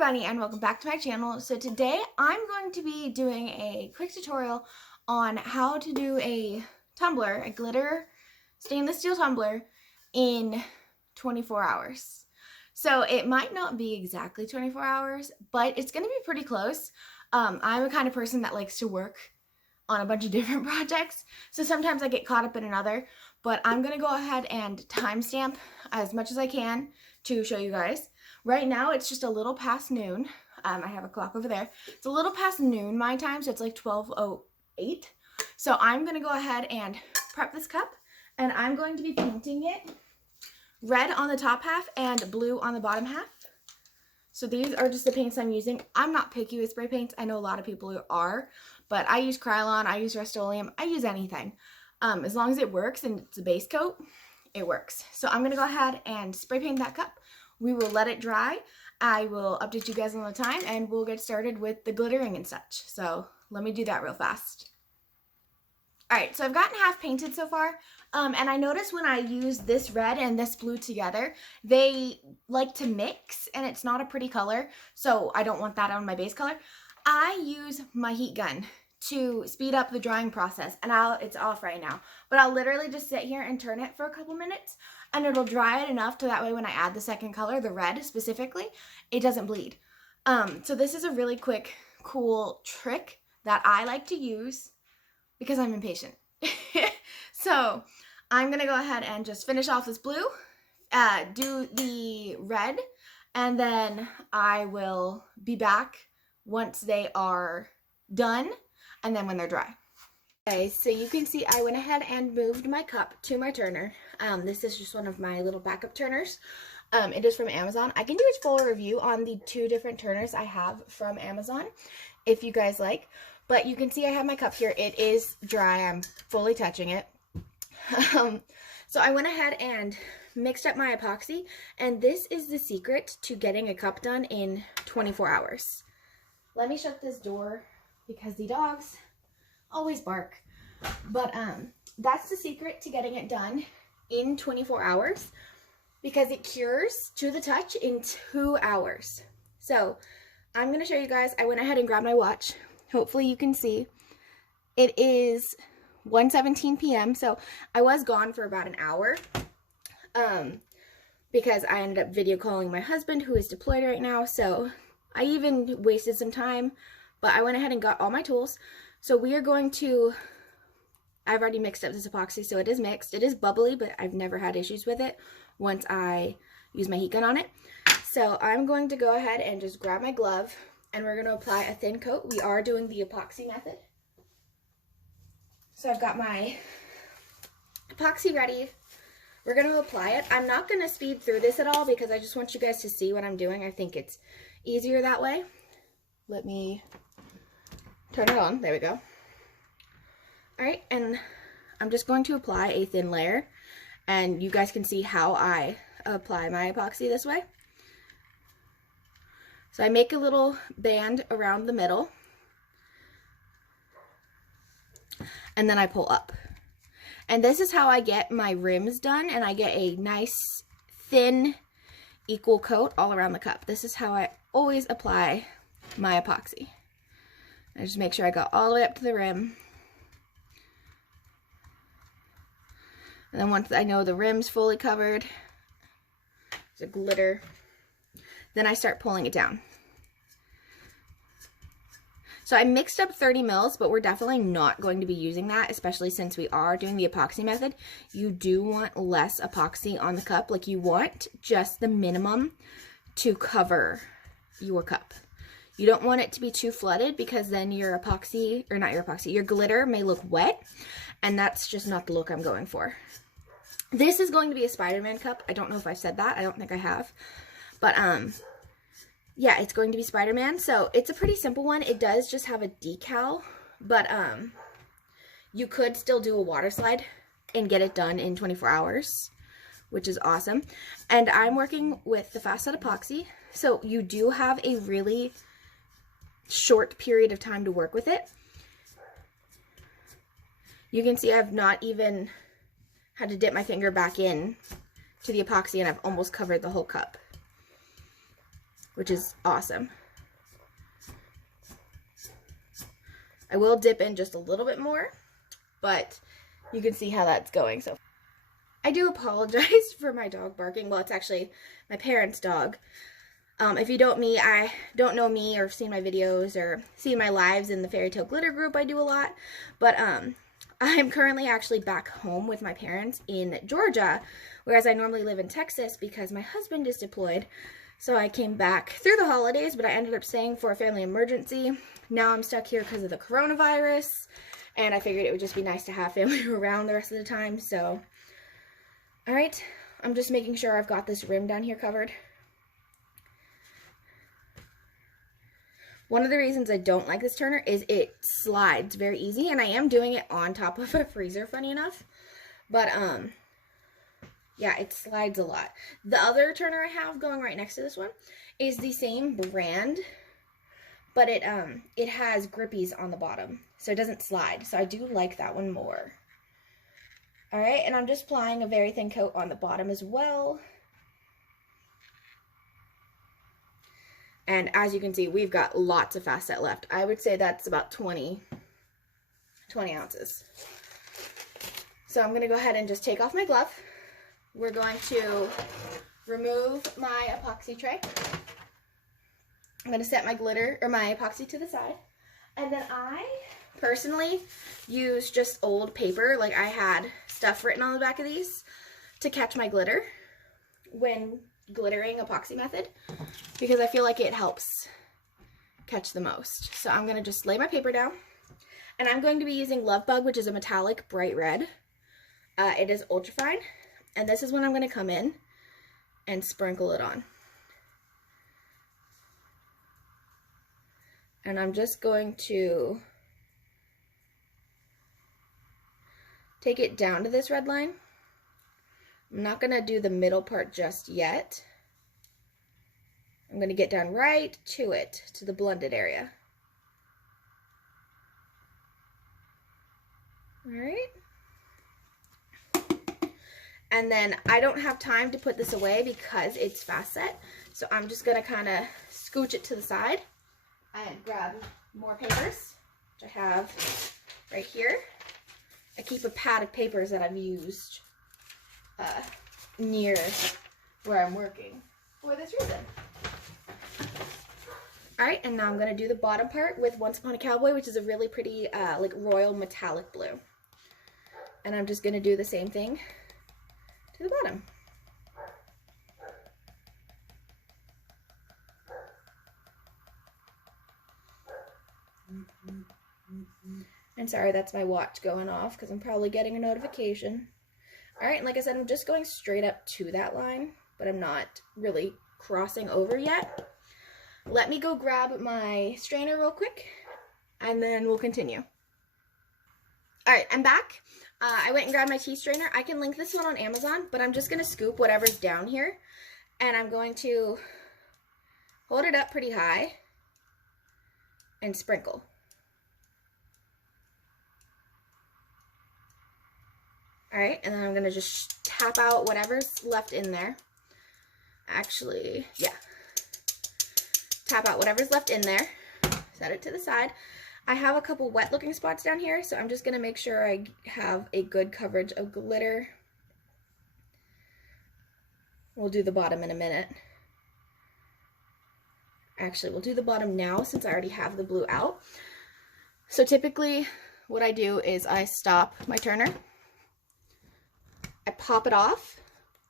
everybody and welcome back to my channel. So today I'm going to be doing a quick tutorial on how to do a tumbler, a glitter stainless steel tumbler in 24 hours. So it might not be exactly 24 hours, but it's going to be pretty close. I'm a kind of person that likes to work on a bunch of different projects, so sometimes I get caught up in another, but I'm going to go ahead and timestamp as much as I can to show you guys. Right now, it's just a little past noon. I have a clock over there. It's a little past noon my time, so it's like 12:08. So I'm going to go ahead and prep this cup, and I'm going to be painting it red on the top half and blue on the bottom half. So these are just the paints I'm using. I'm not picky with spray paints. I know a lot of people who are, but I use Krylon, I use Rust-Oleum, I use anything. As long as it works and it's a base coat, it works. So I'm going to go ahead and spray paint that cup. We will let it dry. I will update you guys on the time and we'll get started with the glittering and such. So let me do that real fast. Alright, so I've gotten half painted so far, and I noticed when I use this red and this blue together, they like to mix, and it's not a pretty color, so I don't want that on my base color. I use my heat gun to speed up the drying process, and it's off right now, but I'll literally just sit here and turn it for a couple minutes, and it'll dry it enough to that way when I add the second color, the red specifically, it doesn't bleed. So this is a really quick, cool trick that I like to use because I'm impatient. So I'm gonna go ahead and just finish off this blue, do the red, and then I will be back once they are done and then when they're dry. Okay, so you can see I went ahead and moved my cup to my turner. This is just one of my little backup turners. It is from Amazon. I can do a full review on the two different turners I have from Amazon if you guys like. But you can see I have my cup here. It is dry. I'm fully touching it. So I went ahead and mixed up my epoxy. And this is the secret to getting a cup done in 24 hours. Let me shut this door because the dogs always bark. But that's the secret to getting it done in 24 hours. Because it cures to the touch in 2 hours. So I'm going to show you guys. I went ahead and grabbed my watch. Hopefully you can see. It is 1:17 p.m. So I was gone for about an hour because I ended up video calling my husband who is deployed right now. So I even wasted some time, but I went ahead and got all my tools. So we are going to, I've already mixed up this epoxy, so it is mixed. It is bubbly, but I've never had issues with it once I use my heat gun on it. So I'm going to go ahead and just grab my glove and we're going to apply a thin coat. We are doing the epoxy method. So I've got my epoxy ready. We're going to apply it. I'm not going to speed through this at all because I just want you guys to see what I'm doing. I think it's easier that way. Let me turn it on. There we go. Alright, and I'm just going to apply a thin layer. And you guys can see how I apply my epoxy this way. So I make a little band around the middle. And then I pull up. And this is how I get my rims done. And I get a nice, thin, equal coat all around the cup. This is how I always apply my epoxy. I just make sure I go all the way up to the rim. And then once I know the rim's fully covered, there's a glitter, then I start pulling it down. So I mixed up 30 mils, but we're definitely not going to be using that, especially since we are doing the epoxy method. You do want less epoxy on the cup. Like you want just the minimum to cover your cup. You don't want it to be too flooded because then your epoxy, or not your epoxy, your glitter may look wet, and that's just not the look I'm going for. This is going to be a Spider-Man cup. I don't know if I've said that. I don't think I have. But, yeah, it's going to be Spider-Man. So, it's a pretty simple one. It does just have a decal. But, you could still do a water slide and get it done in 24 hours, which is awesome. And I'm working with the Fast Set Epoxy. So, you do have a really short period of time to work with it. You can see I've not even had to dip my finger back in to the epoxy and I've almost covered the whole cup. which is awesome. I will dip in just a little bit more, but you can see how that's going. So I do apologize for my dog barking. Well, it's actually my parents' dog. If you don't know me or seen my videos or seen my lives in the Fairy Tale Glitter group, I do a lot. But I'm currently actually back home with my parents in Georgia, whereas I normally live in Texas because my husband is deployed. So I came back through the holidays, but I ended up staying for a family emergency. Now I'm stuck here because of the coronavirus, and I figured it would just be nice to have family around the rest of the time. So, all right, I'm just making sure I've got this rim down here covered. One of the reasons I don't like this turner is it slides very easy, and I am doing it on top of a freezer, funny enough. But, yeah, it slides a lot. The other turner I have going right next to this one is the same brand, but it has grippies on the bottom, so it doesn't slide. So I do like that one more. All right, and I'm just applying a very thin coat on the bottom as well. And as you can see, we've got lots of fast set left. I would say that's about 20 ounces. So I'm going to go ahead and just take off my glove. We're going to remove my epoxy tray. I'm going to set my glitter or my epoxy to the side. And then I personally use just old paper. Like I had stuff written on the back of these to catch my glitter when glittering epoxy method, because I feel like it helps catch the most. So I'm going to just lay my paper down, and I'm going to be using Love Bug, which is a metallic bright red. It is ultra fine, and this is when I'm going to come in and sprinkle it on. And I'm just going to take it down to this red line. I'm not going to do the middle part just yet. I'm going to get down right to it, to the blended area. All right. And then I don't have time to put this away because it's fast set. So I'm just going to kind of scooch it to the side and grab more papers, which I have right here. I keep a pad of papers that I've used near where I'm working for this reason. Alright, and now I'm going to do the bottom part with Once Upon a Cowboy, which is a really pretty like royal metallic blue. And I'm just going to do the same thing to the bottom. And sorry, that's my watch going off because I'm probably getting a notification. Alright, and like I said, I'm just going straight up to that line, but I'm not really crossing over yet. Let me go grab my strainer real quick, and then we'll continue. Alright, I'm back. I went and grabbed my tea strainer. I can link this one on Amazon, but I'm just going to scoop whatever's down here, and I'm going to hold it up pretty high and sprinkle. Alright, and then I'm going to just tap out whatever's left in there. Actually, yeah. Tap out whatever's left in there. Set it to the side. I have a couple wet looking spots down here, so I'm just going to make sure I have a good coverage of glitter. We'll do the bottom in a minute. Actually, we'll do the bottom now since I already have the blue out. So typically what I do is I stop my turner. I pop it off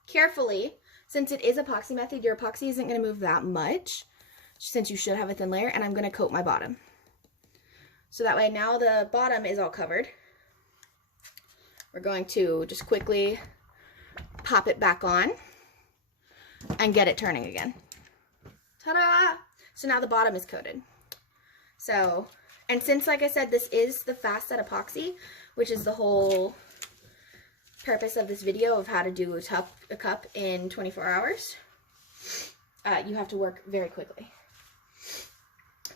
carefully. Since it is epoxy method, your epoxy isn't going to move that much, since you should have a thin layer, and I'm going to coat my bottom. So that way now the bottom is all covered. We're going to just quickly pop it back on and get it turning again. Ta-da! So now the bottom is coated. So, and since, like I said, this is the fast set epoxy, which is the whole purpose of this video of how to do a cup in 24 hours, you have to work very quickly.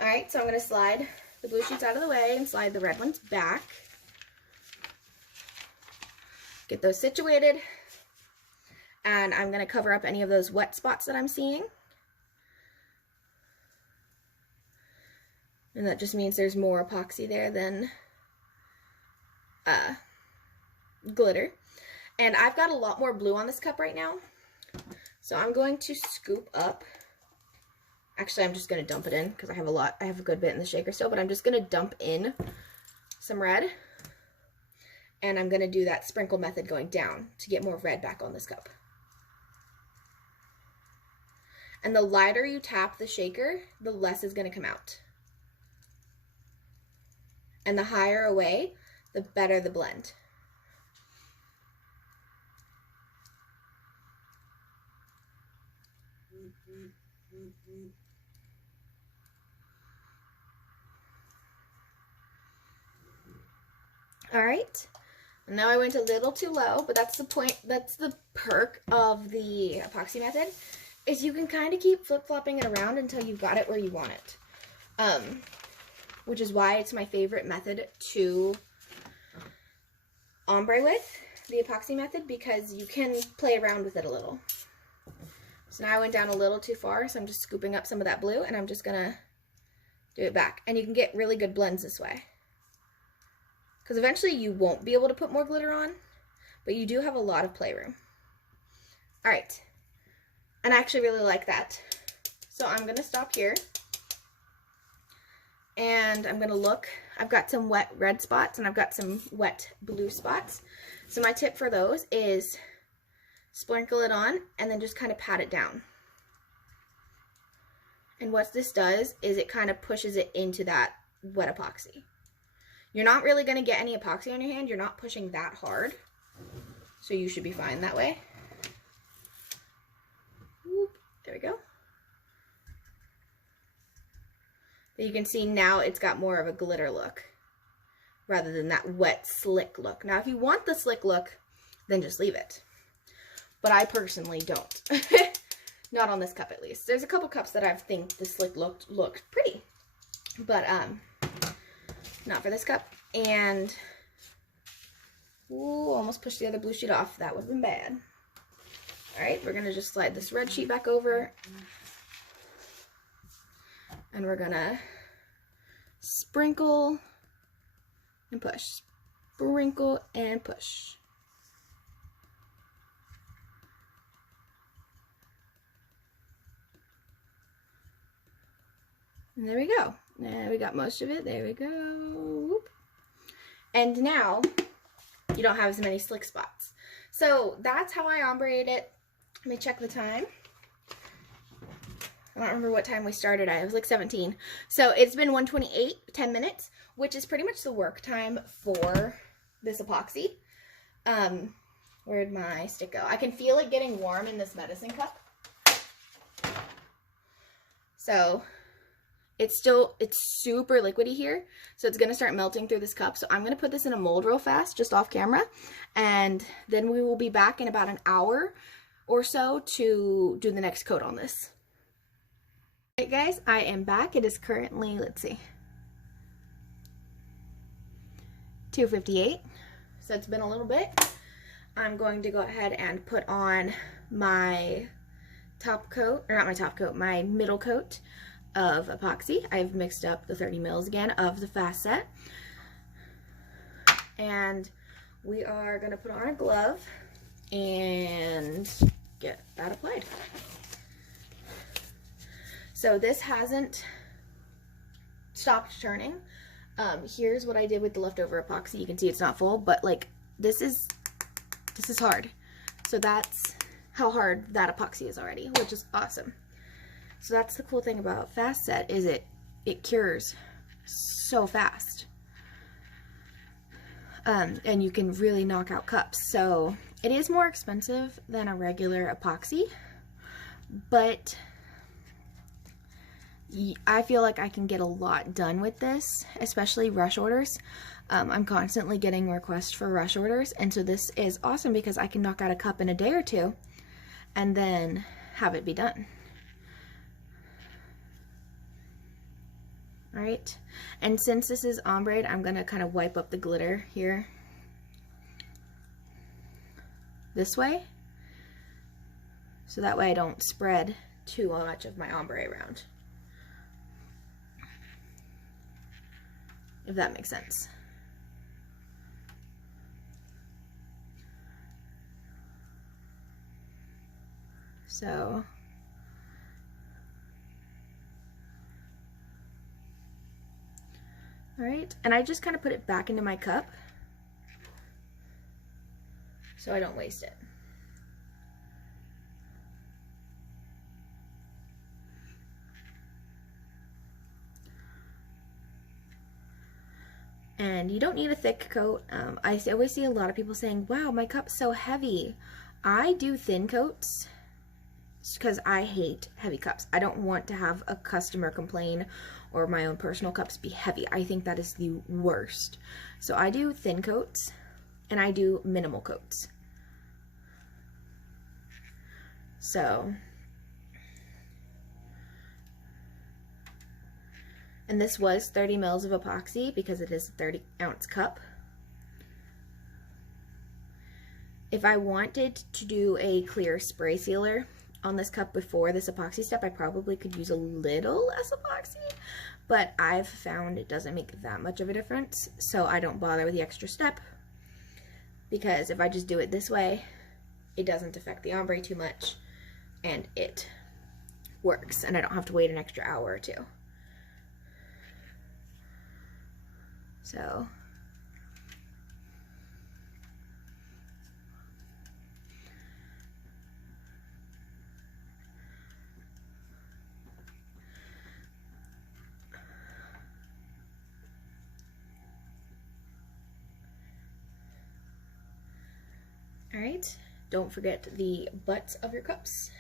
Alright, so I'm going to slide the blue sheets out of the way and slide the red ones back. Get those situated. And I'm going to cover up any of those wet spots that I'm seeing. And that just means there's more epoxy there than glitter. And I've got a lot more blue on this cup right now. So I'm going to scoop up. Actually, I'm just going to dump it in because I have a good bit in the shaker still, but I'm just going to dump in some red. And I'm going to do that sprinkle method going down to get more red back on this cup. And the lighter you tap the shaker, the less is going to come out. And the higher away, the better the blend. All right, and now I went a little too low, but that's the point, that's the perk of the epoxy method, is you can kind of keep flip-flopping it around until you've got it where you want it. Which is why it's my favorite method to ombre with, the epoxy method, because you can play around with it a little. So now I went down a little too far, so I'm just scooping up some of that blue, and I'm just gonna do it back. And you can get really good blends this way. Because eventually you won't be able to put more glitter on, but you do have a lot of playroom. All right, and I actually really like that. So I'm gonna stop here, and I'm gonna look. I've got some wet red spots, and I've got some wet blue spots. So my tip for those is sprinkle it on, and then just kind of pat it down. And what this does is it kind of pushes it into that wet epoxy. You're not really going to get any epoxy on your hand. You're not pushing that hard. So you should be fine that way. Whoop, there we go. But you can see now it's got more of a glitter look rather than that wet, slick look. Now, if you want the slick look, then just leave it. But I personally don't. Not on this cup, at least. There's a couple cups that I think the slick looked pretty. But, not for this cup. And, ooh, almost pushed the other blue sheet off. That would have been bad. Alright, we're going to just slide this red sheet back over. And we're going to sprinkle and push. Sprinkle and push. And there we go. Now we got most of it. There we go. Whoop. And now you don't have as many slick spots. So that's how I ombreed it. Let me check the time. I don't remember what time we started at. It was like 17. So it's been 1:28, 10 minutes, which is pretty much the work time for this epoxy. Where'd my stick go? I can feel it getting warm in this medicine cup. So it's super liquidy here, so it's gonna start melting through this cup. So I'm gonna put this in a mold real fast, just off camera, and then we will be back in about an hour or so to do the next coat on this. Alright guys, I am back. It is currently, let's see, 2:58, so it's been a little bit. I'm going to go ahead and put on my top coat, or not my top coat, my middle coat of epoxy. I've mixed up the 30 mils again of the fast set. And we are going to put on our glove and get that applied. So this hasn't stopped turning. Here's what I did with the leftover epoxy. You can see it's not full, but like this is hard. So that's how hard that epoxy is already, which is awesome. So that's the cool thing about fast set, is it cures so fast. And you can really knock out cups. So it is more expensive than a regular epoxy, but I feel like I can get a lot done with this, especially rush orders. I'm constantly getting requests for rush orders, and so this is awesome because I can knock out a cup in a day or two and then have it be done. Alright, and since this is ombre, I'm going to kind of wipe up the glitter here this way, so that way I don't spread too much of my ombre around. if that makes sense. So all right, and I just kind of put it back into my cup so I don't waste it. And you don't need a thick coat. I always see a lot of people saying, wow, my cup's so heavy. I do thin coats because I hate heavy cups. I don't want to have a customer complain or my own personal cups be heavy. I think that is the worst. So I do thin coats and I do minimal coats. So, and this was 30 mils of epoxy because it is a 30-ounce cup. If I wanted to do a clear spray sealer on this cup before this epoxy step, I probably could use a little less epoxy, but I've found it doesn't make that much of a difference, so I don't bother with the extra step, because if I just do it this way, it doesn't affect the ombre too much, and it works, and I don't have to wait an extra hour or two. So all right, don't forget the butts of your cups.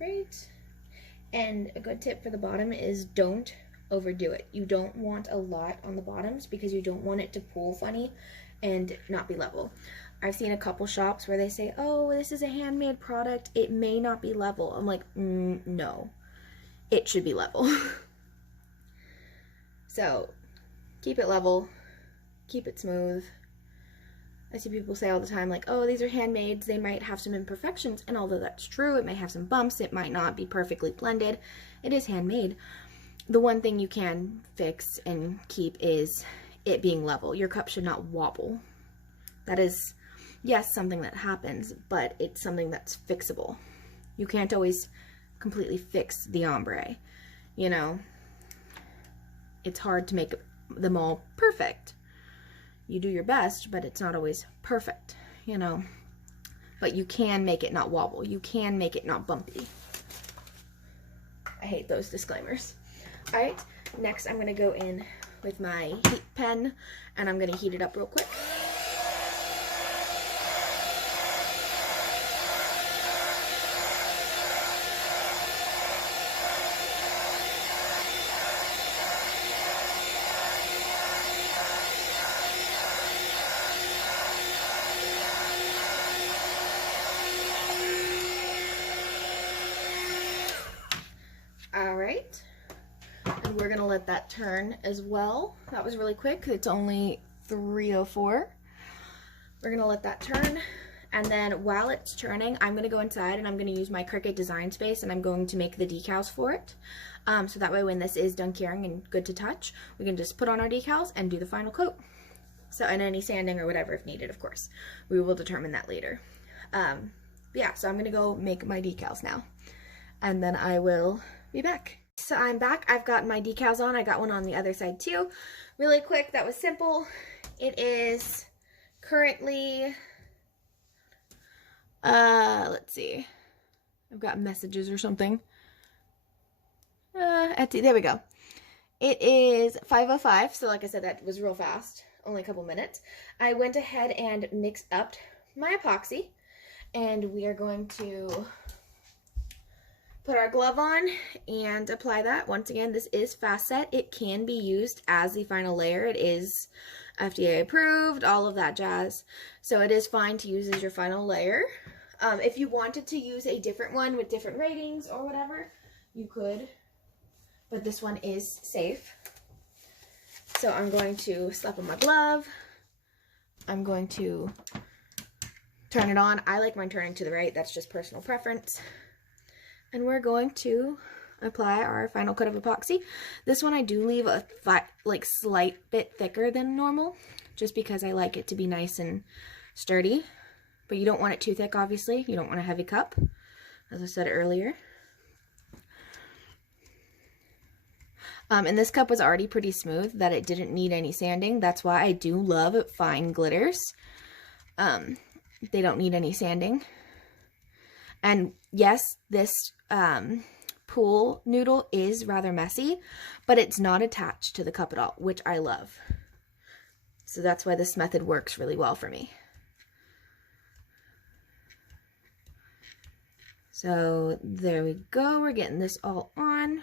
Alright, and a good tip for the bottom is don't overdo it. You don't want a lot on the bottoms because you don't want it to pull funny and not be level. I've seen a couple shops where they say, oh, this is a handmade product, it may not be level. I'm like, no, it should be level. So keep it level, keep it smooth. I see people say all the time, like, oh, these are handmades, they might have some imperfections, and although that's true, it may have some bumps, it might not be perfectly blended, it is handmade. The one thing you can fix and keep is it being level. Your cup should not wobble. That is, yes, something that happens, but it's something that's fixable. You can't always completely fix the ombre, you know? It's hard to make them all perfect. You do your best, but it's not always perfect, you know? But you can make it not wobble. You can make it not bumpy. I hate those disclaimers. All right, next I'm gonna go in with my heat pen and I'm gonna heat it up real quick. Alright, and we're gonna let that turn as well. That was really quick, it's only 3:04. We're gonna let that turn, and then while it's turning, I'm gonna go inside and I'm gonna use my Cricut design space and I'm going to make the decals for it. So that way when this is done curing and good to touch, we can just put on our decals and do the final coat. So, and any sanding or whatever if needed, of course. We will determine that later. Yeah, so I'm gonna go make my decals now, and then I will be back. So I'm back. I've got my decals on. I got one on the other side too. Really quick, that was simple. It is currently, let's see. I've got messages or something. Etsy, there we go. It is 5:05, so like I said, that was real fast. Only a couple minutes. I went ahead and mixed up my epoxy, and we are going to put our glove on and apply that. Once again, this is fast set. It can be used as the final layer. It is FDA approved, all of that jazz. So it is fine to use as your final layer. If you wanted to use a different one with different ratings or whatever, you could, but this one is safe. So I'm going to slap on my glove. I'm going to turn it on. I like mine turning to the right. That's just personal preference. And we're going to apply our final coat of epoxy. This one I do leave a slight bit thicker than normal, just because I like it to be nice and sturdy. But you don't want it too thick, obviously. You don't want a heavy cup, as I said earlier. And this cup was already pretty smooth, that it didn't need any sanding. That's why I do love fine glitters. They don't need any sanding. And yes, this pool noodle is rather messy, but it's not attached to the cup at all, which I love. So that's why this method works really well for me. So there we go. We're getting this all on.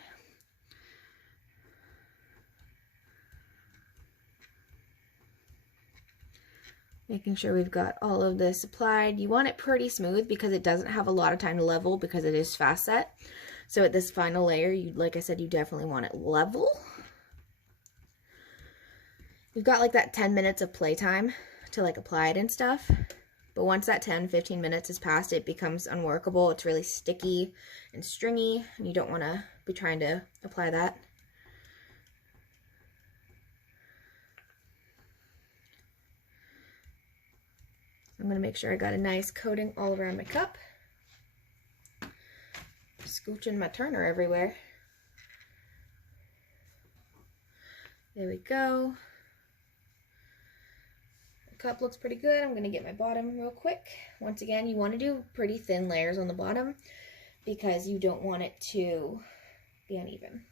Making sure we've got all of this applied. You want it pretty smooth because it doesn't have a lot of time to level because it is fast set. So at this final layer, like I said, you definitely want it level. You've got like that 10 minutes of playtime to like apply it and stuff. But once that 10-15 minutes is passed, it becomes unworkable. It's really sticky and stringy, and you don't want to be trying to apply that. I'm going to make sure I got a nice coating all around my cup. Scooching my turner everywhere. There we go. The cup looks pretty good. I'm going to get my bottom real quick. Once again, you want to do pretty thin layers on the bottom because you don't want it to be uneven.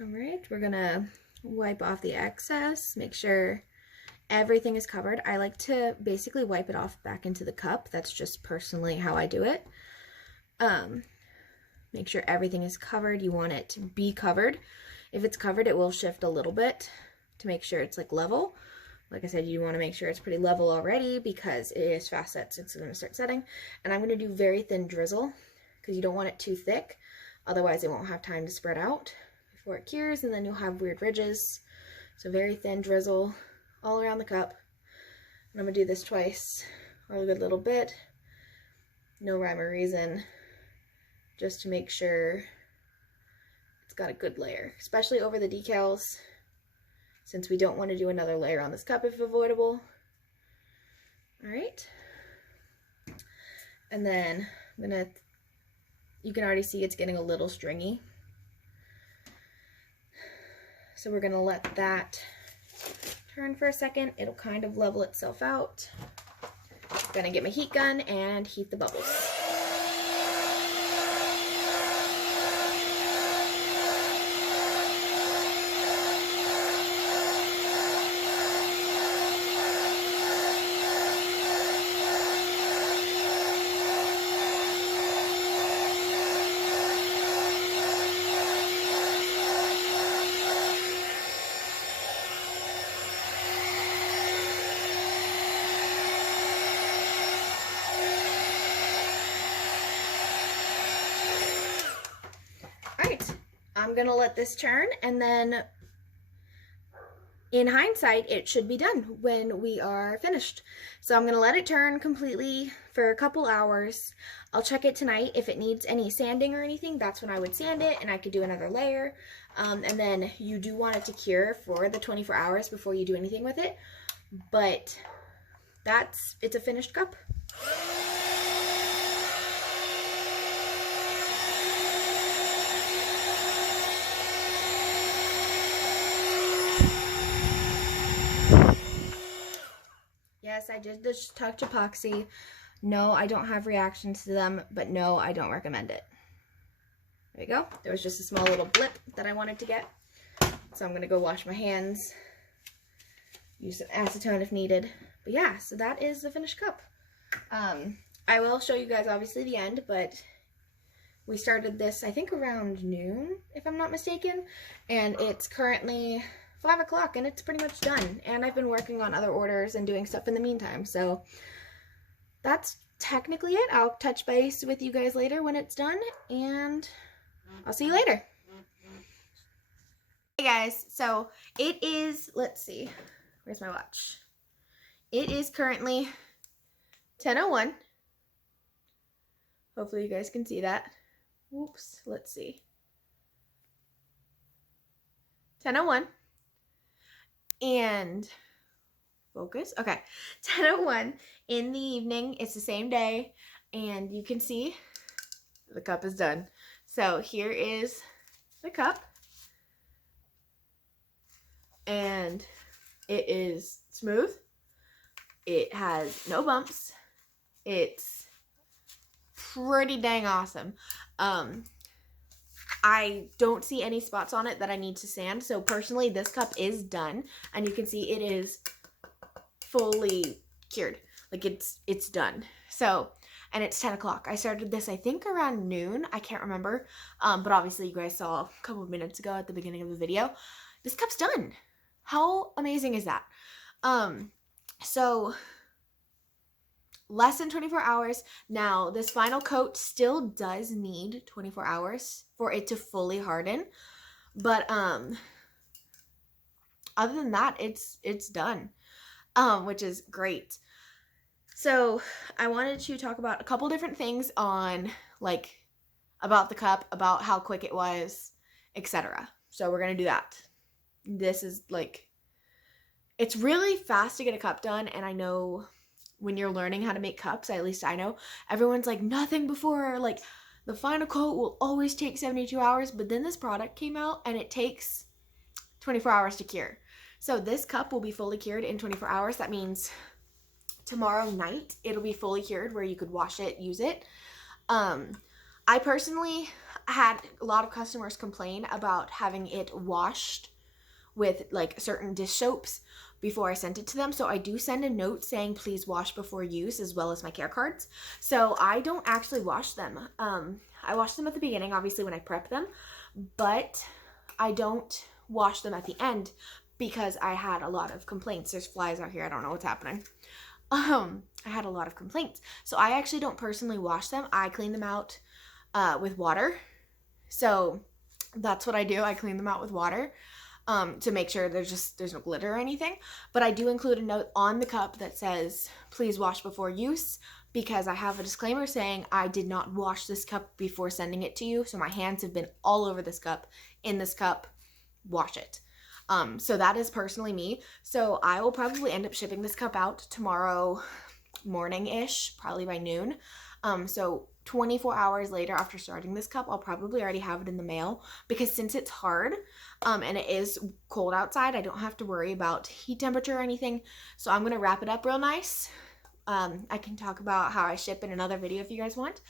Alright, we're gonna wipe off the excess, make sure everything is covered. I like to basically wipe it off back into the cup. That's just personally how I do it. Make sure everything is covered. You want it to be covered. If it's covered, it will shift a little bit to make sure it's like level. Like I said, you want to make sure it's pretty level already because it is fast set, so it's going to start setting. And I'm going to do very thin drizzle because you don't want it too thick. Otherwise, it won't have time to spread out before it cures, and then you'll have weird ridges. So very thin drizzle all around the cup. And I'm going to do this twice or a good little bit. No rhyme or reason. Just to make sure it's got a good layer, especially over the decals, since we don't want to do another layer on this cup if avoidable. All right. And then you can already see it's getting a little stringy. So we're gonna let that turn for a second. It'll kind of level itself out. Gonna get my heat gun and heat the bubbles. I'm gonna let this turn, and then in hindsight, it should be done when we are finished. So I'm gonna let it turn completely for a couple hours. I'll check it tonight. If it needs any sanding or anything, that's when I would sand it, and I could do another layer. And then you do want it to cure for the 24 hours before you do anything with it. But it's a finished cup. Yes, I did this touch epoxy. No, I don't have reactions to them, but no, I don't recommend it. There you go. There was just a small little blip that I wanted to get. So I'm going to go wash my hands use some acetone if needed. But yeah, so that is the finished cup. I will show you guys obviously the end, but we started this I think around noon, if I'm not mistaken, and it's currently 5 o'clock and it's pretty much done. And I've been working on other orders and doing stuff in the meantime, so that's technically it. I'll touch base with you guys later when it's done, and I'll see you later. Hey guys, so it is, let's see, where's my watch? It is currently 10:01. Hopefully you guys can see that. Whoops, let's see. 10:01. And focus. Okay. 10:01 in the evening. It's the same day, and you can see the cup is done. So here is the cup. And it is smooth. It has no bumps. It's pretty dang awesome. I don't see any spots on it that I need to sand. So personally, this cup is done, and you can see it is fully cured. Like it's done. So, and it's 10 o'clock. I started this I think around noon. I can't remember. But obviously you guys saw a couple of minutes ago at the beginning of the video. This cup's done. How amazing is that? So less than 24 hours. Now, this final coat still does need 24 hours for it to fully harden. But other than that, it's done, which is great. So I wanted to talk about a couple different things on, like, about the cup, about how quick it was, etc. So we're going to do that. This is, like, it's really fast to get a cup done, and I know when you're learning how to make cups, at least I know, everyone's like, nothing before, like, the final coat will always take 72 hours, but then this product came out, and it takes 24 hours to cure. So this cup will be fully cured in 24 hours. That means tomorrow night, it'll be fully cured where you could wash it, use it. I personally had a lot of customers complain about having it washed with, like, certain dish soaps before I sent it to them. So I do send a note saying please wash before use, as well as my care cards. So I don't actually wash them. I wash them at the beginning, obviously, when I prep them, but I don't wash them at the end because I had a lot of complaints. There's flies out here. I don't know what's happening. I had a lot of complaints. So I actually don't personally wash them. I clean them out with water. So that's what I do. I clean them out with water. To make sure there's no glitter or anything. But I do include a note on the cup that says, please wash before use, because I have a disclaimer saying I did not wash this cup before sending it to you. So my hands have been all over this cup, in this cup, wash it. So that is personally me. So I will probably end up shipping this cup out tomorrow morning-ish, probably by noon. So 24 hours later after starting this cup, I'll probably already have it in the mail, because since it's hard and it is cold outside, I don't have to worry about heat temperature or anything. So I'm going to wrap it up real nice. I can talk about how I ship in another video if you guys want,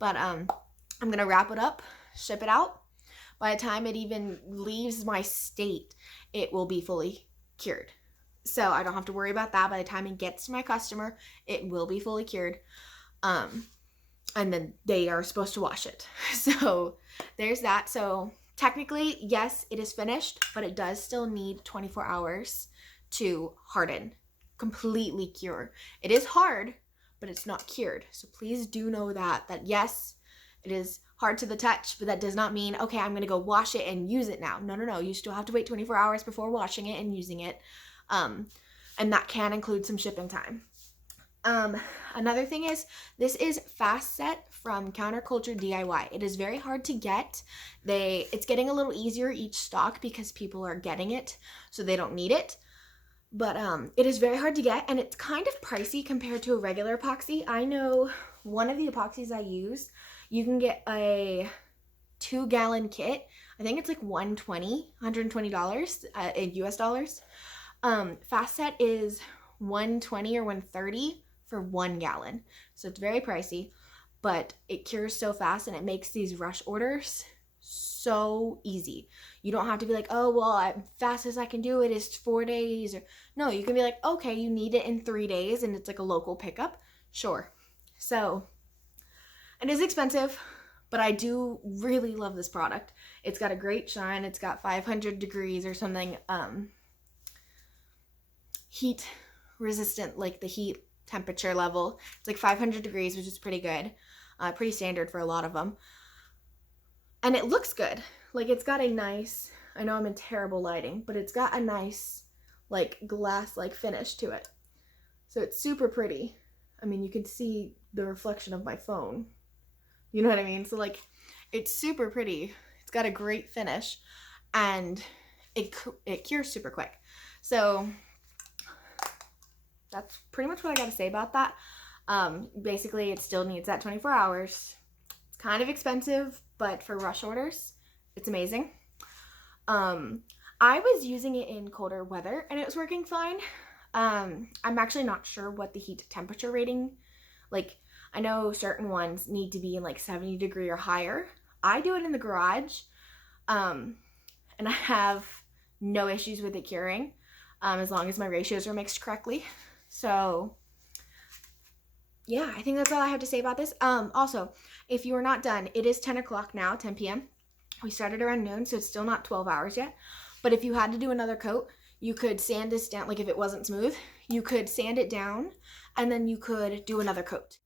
but I'm going to wrap it up, ship it out. By the time it even leaves my state, it will be fully cured. So I don't have to worry about that. By the time it gets to my customer, it will be fully cured. And then they are supposed to wash it. So there's that. So technically, yes, it is finished, but it does still need 24 hours to harden, completely cure. It is hard, but it's not cured. So please do know that yes, it is hard to the touch, but that does not mean, okay, I'm going to go wash it and use it now. No. You still have to wait 24 hours before washing it and using it. And that can include some shipping time. Another thing is, this is Fast Set from Counterculture DIY. It is very hard to get. It's getting a little easier each stock because people are getting it, so they don't need it. But it is very hard to get, and it's kind of pricey compared to a regular epoxy. I know one of the epoxies I use, you can get a 2-gallon kit. I think it's like $120 in US dollars. Fast Set is $120 or $130 for 1 gallon. So it's very pricey, but it cures so fast and it makes these rush orders so easy. You don't have to be like, oh, well, fastest I can do it is 4 days. Or no, you can be like, okay, you need it in 3 days and it's like a local pickup. Sure. So it is expensive, but I do really love this product. It's got a great shine. It's got 500 degrees or something heat resistant, like the heat temperature level. It's like 500 degrees, which is pretty good. Pretty standard for a lot of them. And it looks good. Like it's got a nice, I know I'm in terrible lighting, but it's got a nice like glass like finish to it. So it's super pretty. I mean, you can see the reflection of my phone. You know what I mean? So like it's super pretty. It's got a great finish and it cures super quick. So that's pretty much what I got to say about that. Basically it still needs that 24 hours. It's kind of expensive, but for rush orders, it's amazing. I was using it in colder weather and it was working fine. I'm actually not sure what the heat temperature rating, like I know certain ones need to be in like 70 degree or higher. I do it in the garage, and I have no issues with it curing, as long as my ratios are mixed correctly. So yeah, I think that's all I have to say about this. Also, if you are not done, it is 10 o'clock now, 10 p.m. We started around noon, so it's still not 12 hours yet. But if you had to do another coat, you could sand this down, like if it wasn't smooth, you could sand it down and then you could do another coat.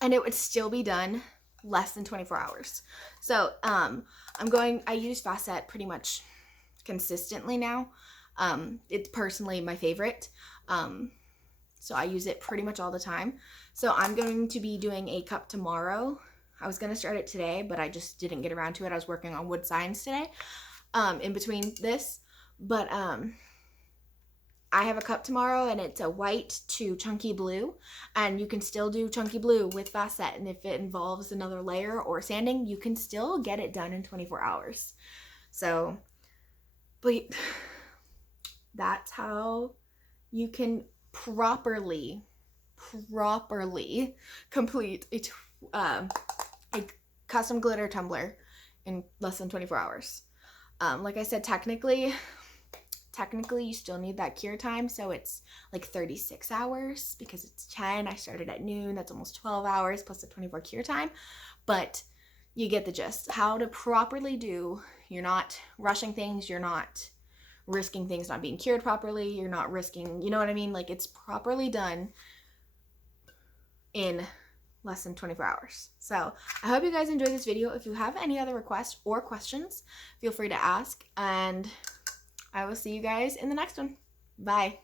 And it would still be done less than 24 hours. So I use Facet pretty much consistently now. It's personally my favorite. So I use it pretty much all the time. So I'm going to be doing a cup tomorrow. I was going to start it today, but I just didn't get around to it. I was working on wood signs today, in between this. But I have a cup tomorrow and it's a white to chunky blue, and you can still do chunky blue with Facet, and if it involves another layer or sanding, you can still get it done in 24 hours. So, but that's how you can properly complete a custom glitter tumbler in less than 24 hours. Like I said, technically you still need that cure time, so it's like 36 hours because it's 10. I started at noon. That's almost 12 hours plus the 24 cure time, but you get the gist. How to properly do, you're not rushing things, you're not risking things not being cured properly, you're not risking, you know what I mean? Like it's properly done in less than 24 hours. So I hope you guys enjoyed this video. If you have any other requests or questions, feel free to ask, and I will see you guys in the next one. Bye.